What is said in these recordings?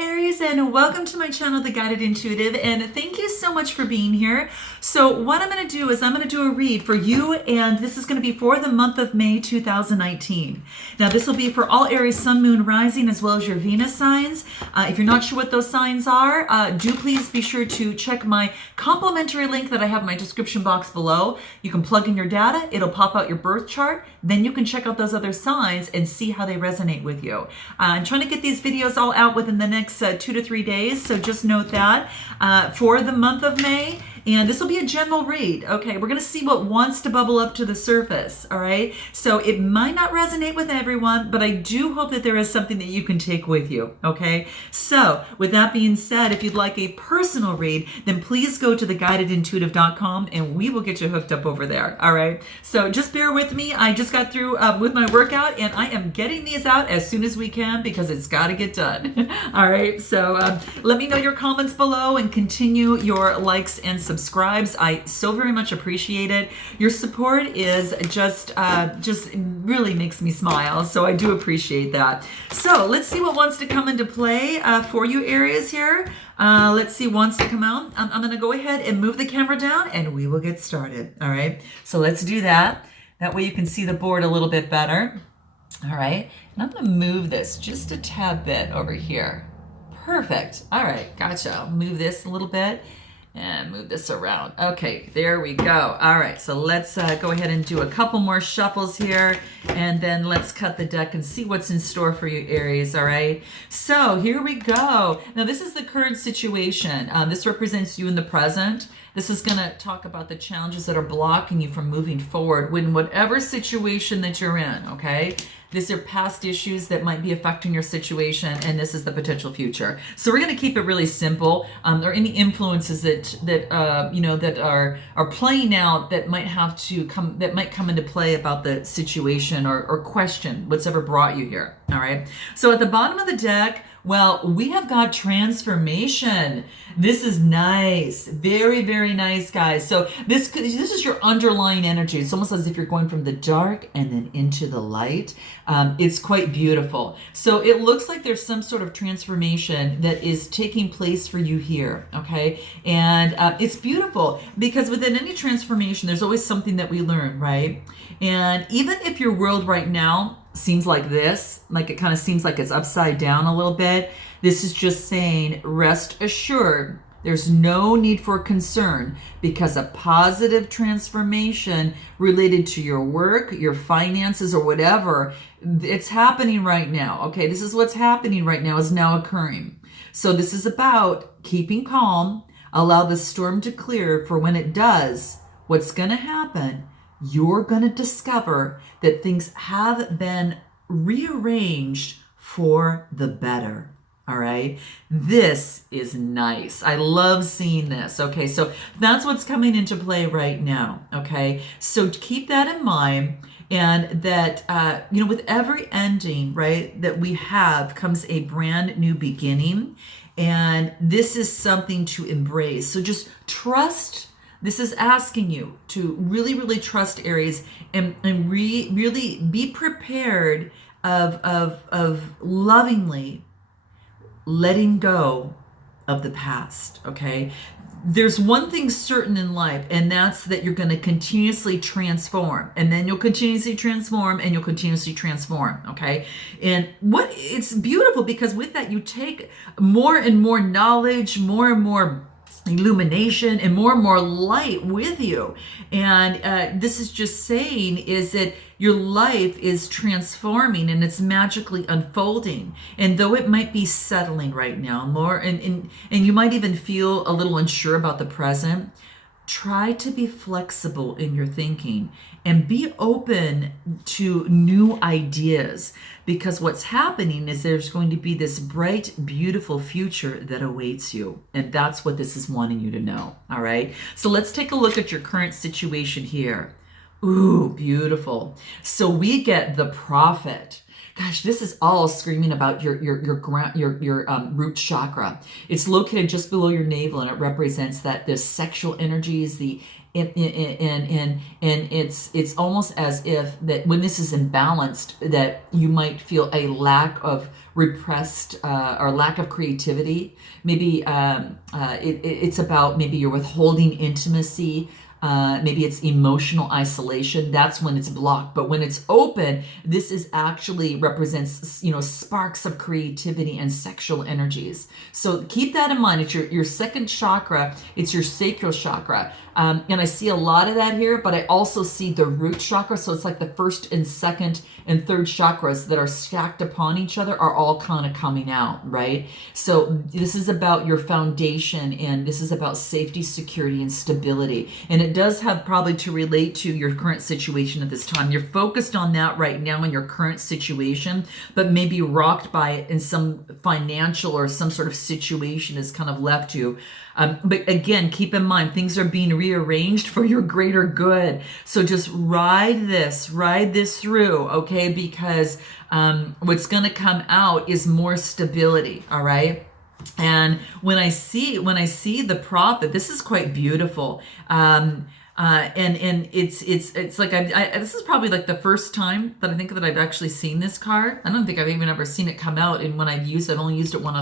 Aries, and welcome to my channel, The Guided Intuitive, and thank you so much for being here. So what I'm going to do is I'm going to do a read for you, and this is going to be for the month of May 2019. Now this will be for all Aries Sun, Moon, Rising, as well as your Venus signs. If you're not sure what those signs are, do please be sure to check my complimentary link that I have in my description box below. You can plug in your data, it'll pop out your birth chart, then you can check out those other signs and see how they resonate with you. I'm trying to get these videos all out within the next 2 to 3 days, so just note that for the month of May. And this will be a general read. Okay, we're going to see what wants to bubble up to the surface. All right, so it might not resonate with everyone, but I do hope that there is something that you can take with you. Okay, so with that being said, if you'd like a personal read, then please go to theguidedintuitive.com and we will get you hooked up over there. All right, so just bear with me. I just got through with my workout and I am getting these out as soon as we can because it's got to get done. All right, so let me know your comments below and continue your likes and subscribes. I so very much appreciate it. Your support is just really makes me smile. So I do appreciate that. So let's see what wants to come into play for you Aries here. Let's see, wants to come out. I'm going to go ahead and move the camera down and we will get started. All right. So let's do that. That way you can see the board a little bit better. All right. And I'm going to move this just a tad bit over here. Perfect. All right. Gotcha. I'll move this a little bit. And move this around. Okay, there we go. All right, so let's go ahead and do a couple more shuffles here, and then let's cut the deck and see what's in store for you, Aries, all right? So here we go. Now, this is the current situation. This represents you in the present. This is going to talk about the challenges that are blocking you from moving forward in whatever situation that you're in, okay? These are past issues that might be affecting your situation, and this is the potential future. So we're going to keep it really simple. There are any influences that are playing out that might come into play about the situation or question what's ever brought you here. All right. So at the bottom of the deck, well, we have got transformation. This is nice. Very, very nice, guys. So this is your underlying energy. It's almost as if you're going from the dark and then into the light. It's quite beautiful. So it looks like there's some sort of transformation that is taking place for you here, okay? And it's beautiful because within any transformation, there's always something that we learn, right? And even if your world right now seems like this, like it kind of seems like it's upside down a little bit, this is just saying, rest assured, there's no need for concern because a positive transformation related to your work, your finances, or whatever, it's happening right now. Okay, this is what's happening right now, is now occurring. So this is about keeping calm, allow the storm to clear, for when it does, what's going to happen, you're going to discover that things have been rearranged for the better. All right. This is nice. I love seeing this. Okay. So that's what's coming into play right now. Okay. So keep that in mind. And that, with every ending, right, that we have comes a brand new beginning. And this is something to embrace. So just trust. This is asking you to really, really trust, Aries, and really be prepared of lovingly letting go of the past, okay? There's one thing certain in life, and that's that you're going to continuously transform, and then you'll continuously transform, and you'll continuously transform, okay? And it's beautiful because with that, you take more and more knowledge, more and more illumination and more light with you. And this is just saying is that your life is transforming and it's magically unfolding. And though it might be settling right now more, and you might even feel a little unsure about the present, try to be flexible in your thinking and be open to new ideas, because what's happening is there's going to be this bright, beautiful future that awaits you. And that's what this is wanting you to know. All right. So let's take a look at your current situation here. Ooh, beautiful. So we get the Prophet. Gosh, this is all screaming about your root chakra. It's located just below your navel, and it represents that the sexual energies, the and it's almost as if that when this is imbalanced, that you might feel a lack of repressed or lack of creativity. Maybe it's about maybe you're withholding intimacy. Maybe it's emotional isolation. That's when it's blocked. But when it's open, this is actually represents, sparks of creativity and sexual energies. So keep that in mind. It's your second chakra. It's your sacral chakra. And I see a lot of that here, but I also see the root chakra. So it's like the first and second and third chakras that are stacked upon each other are all kind of coming out, right? So this is about your foundation, and this is about safety, security, and stability. And it does have probably to relate to your current situation at this time. You're focused on that right now in your current situation, but maybe rocked by it in some financial or some sort of situation has kind of left you. But again, keep in mind, things are being rearranged for your greater good. So just ride this through, okay? Because what's going to come out is more stability, all right? And when I see the prophet, this is quite beautiful. And it's like this is probably like the first time that I think that I've actually seen this card. I don't think I've even ever seen it come out. And when I've used it, I've only used it one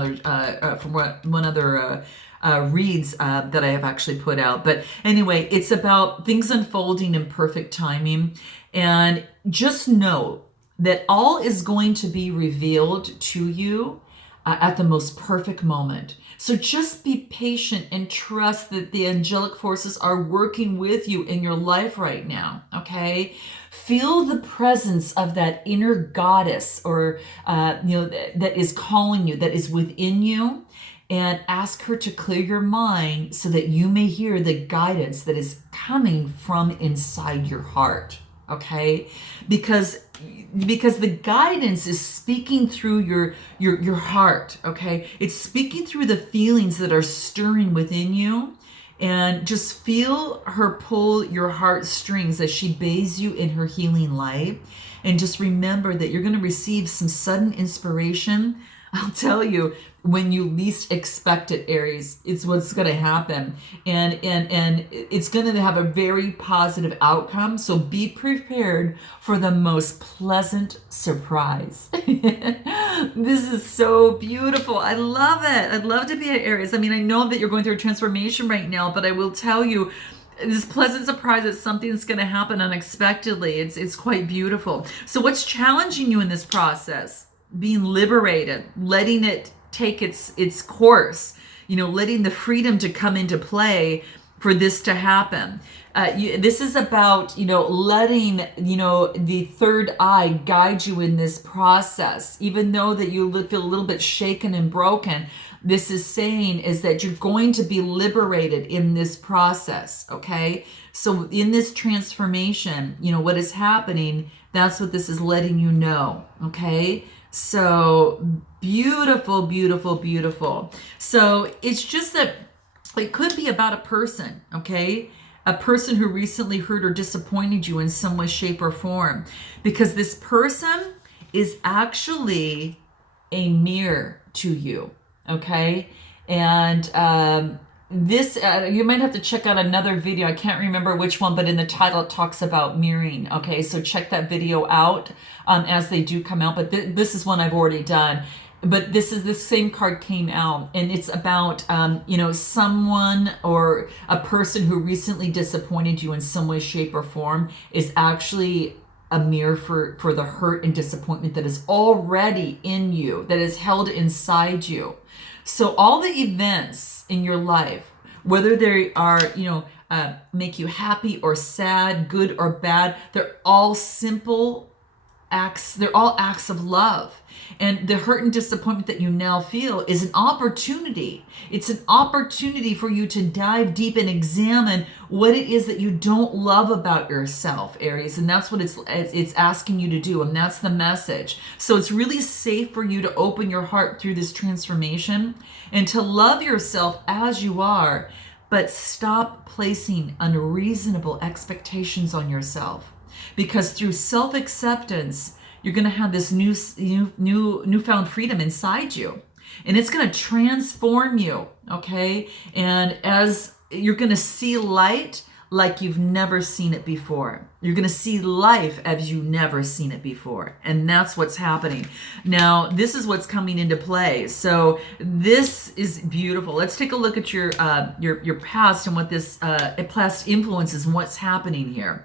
other reads that I have actually put out. But anyway, it's about things unfolding in perfect timing. And just know that all is going to be revealed to you at the most perfect moment. So just be patient and trust that the angelic forces are working with you in your life right now, okay? Feel the presence of that inner goddess or, that is calling you, that is within you. And ask her to clear your mind so that you may hear the guidance that is coming from inside your heart, okay? Because the guidance is speaking through your heart, okay? It's speaking through the feelings that are stirring within you. And just feel her pull your heartstrings as she bathes you in her healing light. And just remember that you're going to receive some sudden inspiration. I'll tell you, when you least expect it, Aries, it's what's going to happen. And it's going to have a very positive outcome. So be prepared for the most pleasant surprise. This is so beautiful. I love it. I'd love to be at Aries. I mean, I know that you're going through a transformation right now, but I will tell you, this pleasant surprise that something's going to happen unexpectedly. It's quite beautiful. So what's challenging you in this process? Being liberated, letting it take its course, letting the freedom to come into play for this to happen. This is about, letting, the third eye guide you in this process. Even though that you feel a little bit shaken and broken, this is saying is that you're going to be liberated in this process, okay? So in this transformation, what is happening, that's what this is letting you know, okay? So beautiful, beautiful, beautiful. So it's just that it could be about a person, okay? A person who recently hurt or disappointed you in some way, shape, or form. Because this person is actually a mirror to you, okay? And this, you might have to check out another video. I can't remember which one, but in the title it talks about mirroring. Okay, so check that video out as they do come out. But this is one I've already done. But this same card came out, and it's about someone or a person who recently disappointed you in some way, shape, or form is actually a mirror for the hurt and disappointment that is already in you, that is held inside you. So all the events in your life, whether they are, make you happy or sad, good or bad, they're all simple acts. They're all acts of love. And the hurt and disappointment that you now feel is an opportunity. It's an opportunity for you to dive deep and examine what it is that you don't love about yourself, Aries. And that's what it's asking you to do. And that's the message. So it's really safe for you to open your heart through this transformation and to love yourself as you are, but stop placing unreasonable expectations on yourself. Because through self-acceptance, you're going to have this newfound freedom inside you. And it's going to transform you, okay? And as you're going to see light like you've never seen it before. You're going to see life as you've never seen it before. And that's what's happening. Now, this is what's coming into play. So this is beautiful. Let's take a look at your past and what this past influences and what's happening here.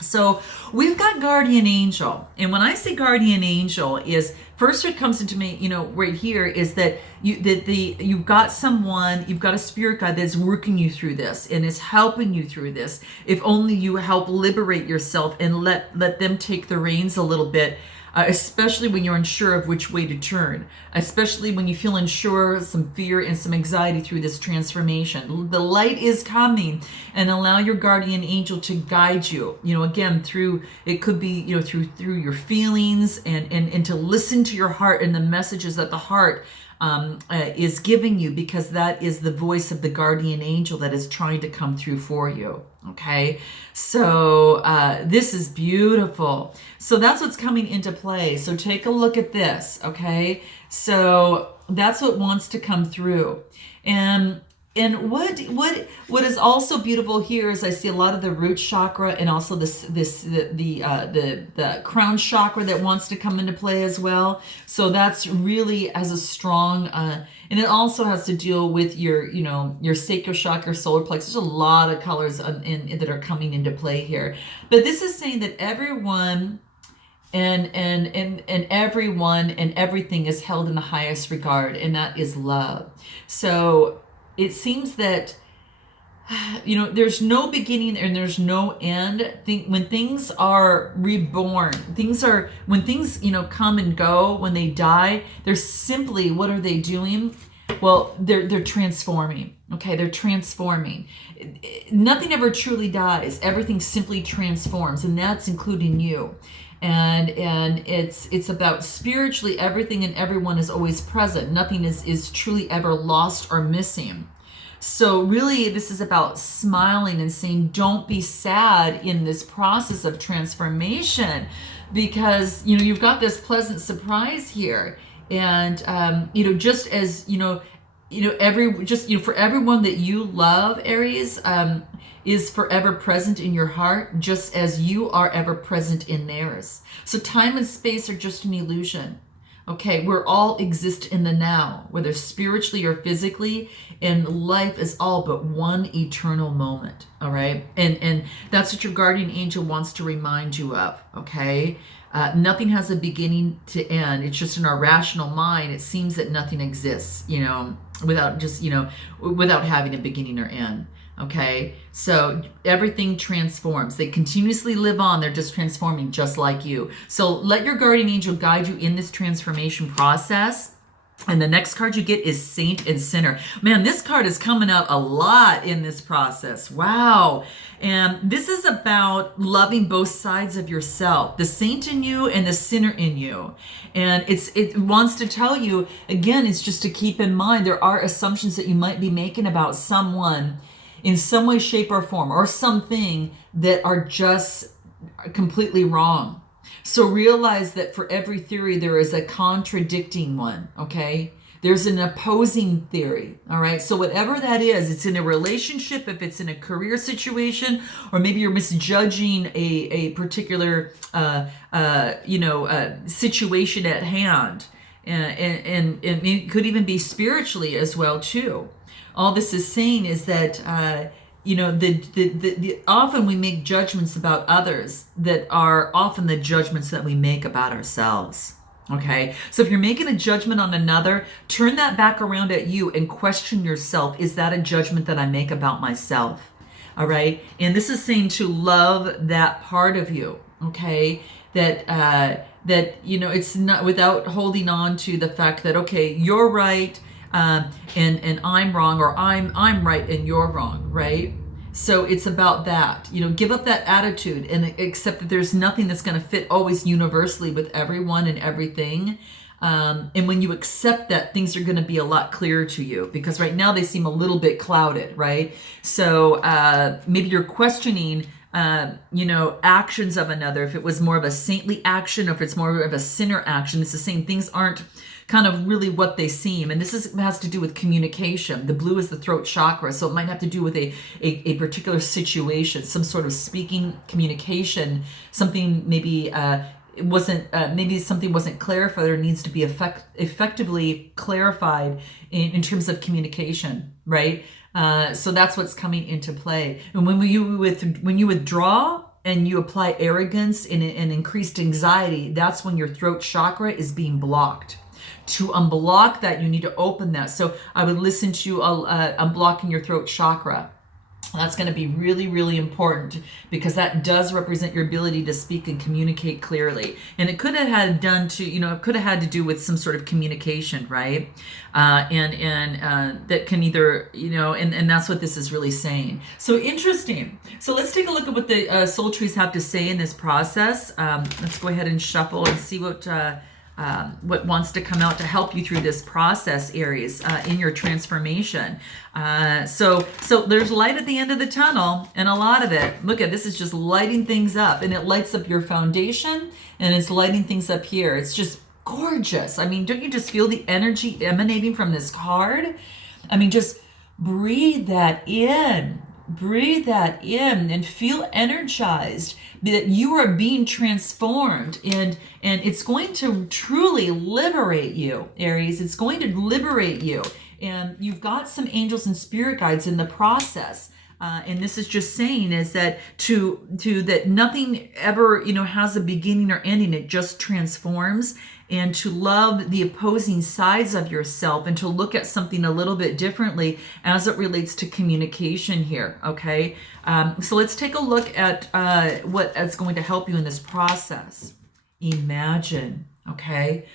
So we've got guardian angel. And when I say guardian angel is first what comes into me, right here is that you've got someone, you've got a spirit guide that's working you through this and is helping you through this. If only you help liberate yourself and let them take the reins a little bit. Especially when you're unsure of which way to turn, especially when you feel unsure, some fear and some anxiety through this transformation. The light is coming, and allow your guardian angel to guide you. Again, through it could be through your feelings and to listen to your heart and the messages that the heart is giving you, because that is the voice of the guardian angel that is trying to come through for you. Okay, so this is beautiful. So that's what's coming into play. So take a look at this. Okay, so that's what wants to come through. And what is also beautiful here is I see a lot of the root chakra and also the crown chakra that wants to come into play as well. So that's really as a strong and it also has to deal with your sacral chakra, solar plexus. There's a lot of colors that are coming into play here. But this is saying that everyone and everyone and everything is held in the highest regard, and that is love. So it seems that there's no beginning and there's no end. When things are reborn, when things come and go, when they die, they're simply, what are they doing? Well, they're transforming. Okay, they're transforming. Nothing ever truly dies. Everything simply transforms, and that's including you. And it's about spiritually, everything and everyone is always present. Nothing is truly ever lost or missing. So really, this is about smiling and saying, don't be sad in this process of transformation, because you've got this pleasant surprise here. And just as for everyone that you love, Aries, is forever present in your heart, just as you are ever present in theirs. So time and space are just an illusion. Okay, we're all exist in the now, whether spiritually or physically, and life is all but one eternal moment. All right, and that's what your guardian angel wants to remind you of. Okay, nothing has a beginning to end. It's just in our rational mind, it seems that nothing exists, without having a beginning or end. Okay, so everything transforms. They continuously live on. They're just transforming just like you. So let your guardian angel guide you in this transformation process. And the next card you get is Saint and Sinner. Man, this card is coming out a lot in this process. Wow. And this is about loving both sides of yourself, the saint in you and the sinner in you. And it wants to tell you, again, it's just to keep in mind there are assumptions that you might be making about someone in some way, shape, or form, or something that are just completely wrong. So realize that for every theory, there is a contradicting one, okay? There's an opposing theory, all right? So whatever that is, it's in a relationship, if it's in a career situation, or maybe you're misjudging a particular, situation at hand. And it could even be spiritually as well, too. All this is saying is that, often we make judgments about others that are often the judgments that we make about ourselves. Okay, so if you're making a judgment on another, turn that back around at you and question yourself. Is that a judgment that I make about myself? All right, and this is saying to love that part of you. Okay, that it's not without holding on to the fact that, okay, you're right. And I'm wrong, or I'm right and you're wrong, right? So it's about that, give up that attitude and accept that there's nothing that's going to fit always universally with everyone and everything. And when you accept that, things are going to be a lot clearer to you, because right now they seem a little bit clouded, right? So maybe you're questioning actions of another, if it was more of a saintly action or if it's more of a sinner action, it's the same. Things aren't kind of really what they seem. And has to do with communication. The blue is the throat chakra, so it might have to do with a particular situation, some sort of speaking communication, something maybe it wasn't maybe something wasn't clarified or needs to be effectively clarified in terms of communication, right? So that's what's coming into play. And when you withdraw and you apply arrogance and increased anxiety, that's when your throat chakra is being blocked. To unblock that, you need to open that. So I would listen to unblocking your throat chakra. That's going to be really, really important because that does represent your ability to speak and communicate clearly. And it could have had to do with some sort of communication, right? And that can either, and that's what this is really saying. So interesting. So let's take a look at what the soul trees have to say in this process. Let's go ahead and shuffle and see what wants to come out to help you through this process, Aries, in your transformation. So there's light at the end of the tunnel, and a lot of it, look at this, is just lighting things up, and it lights up your foundation, and it's lighting things up here. It's just gorgeous. I mean, don't you just feel the energy emanating from this card? I mean, just breathe that in. Breathe that in and feel energized that you are being transformed, and it's going to truly liberate you, Aries. It's going to liberate you, and you've got some angels and spirit guides in the process. And this is just saying is that that nothing ever has a beginning or ending. It just transforms, and to love the opposing sides of yourself and to look at something a little bit differently as it relates to communication here. Okay, so let's take a look at what is going to help you in this process. Imagine. Okay,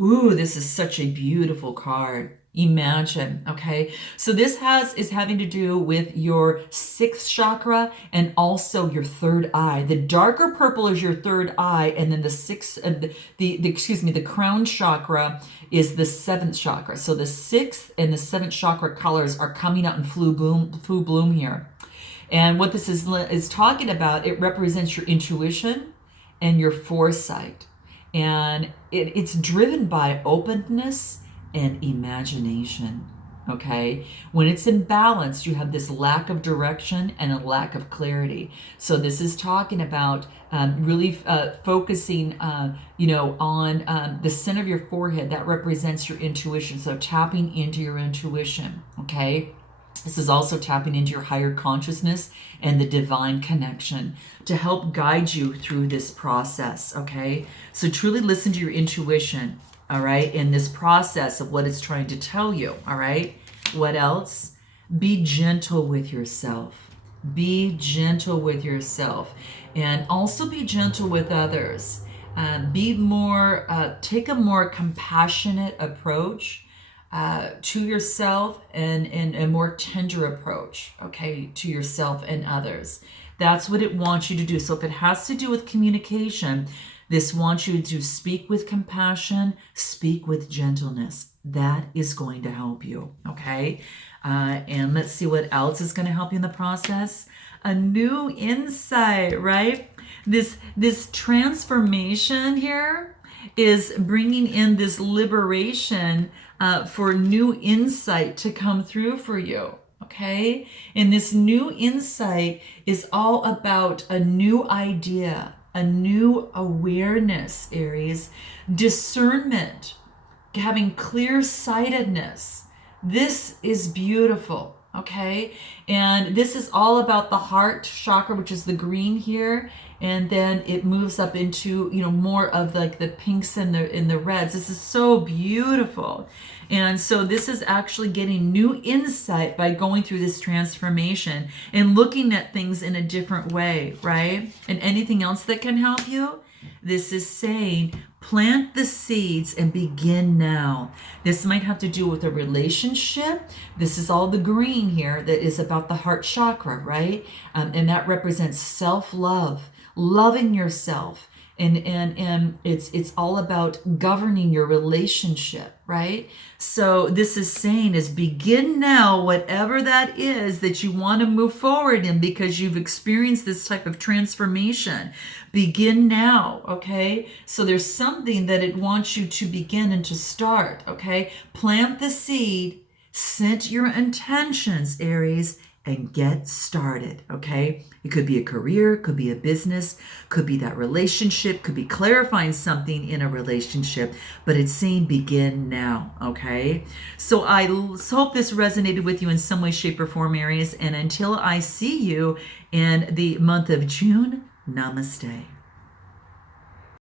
ooh, this is such a beautiful card. Imagine. Okay, so this is having to do with your sixth chakra and also your third eye. The darker purple is your third eye, and then the crown chakra is the seventh chakra. So the sixth and the seventh chakra colors are coming out in full bloom here. And what this is talking about, it represents your intuition and your foresight, and it's driven by openness and imagination. Okay, when it's in balance, you have this lack of direction and a lack of clarity. So this is talking about really focusing on the center of your forehead. That represents your intuition, so tapping into your intuition. Okay, this is also tapping into your higher consciousness and the divine connection to help guide you through this process. Okay, so truly listen to your intuition, all right, in this process of what it's trying to tell you. All right, what else? Be gentle with yourself. Be gentle with yourself, and also be gentle with others. Take a more compassionate approach to yourself, and a more tender approach, okay, to yourself and others. That's what it wants you to do. So if it has to do with communication, this wants you to speak with compassion, speak with gentleness. That is going to help you, okay? And let's see what else is going to help you in the process. A new insight, right? This transformation here is bringing in this liberation for new insight to come through for you, okay? And this new insight is all about a new idea, a new awareness, Aries, discernment, having clear-sightedness. This is beautiful, okay? And this is all about the heart chakra, which is the green here, and then it moves up into more of like the pinks and the reds. This is so beautiful. And so this is actually getting new insight by going through this transformation and looking at things in a different way, right? And anything else that can help you? This is saying, plant the seeds and begin now. This might have to do with a relationship. This is all the green here that is about the heart chakra, right? And that represents self-love, loving yourself, and it's all about governing your relationship, right? So this is saying is begin now, whatever that is that you want to move forward in, because you've experienced this type of transformation. Begin now, okay? So there's something that it wants you to begin and to start, okay? Plant the seed, set your intentions, Aries, and get started, okay? It could be a career, could be a business, could be that relationship, could be clarifying something in a relationship, but it's saying begin now, okay? So I hope this resonated with you in some way, shape, or form, Aries, and until I see you in the month of June, namaste.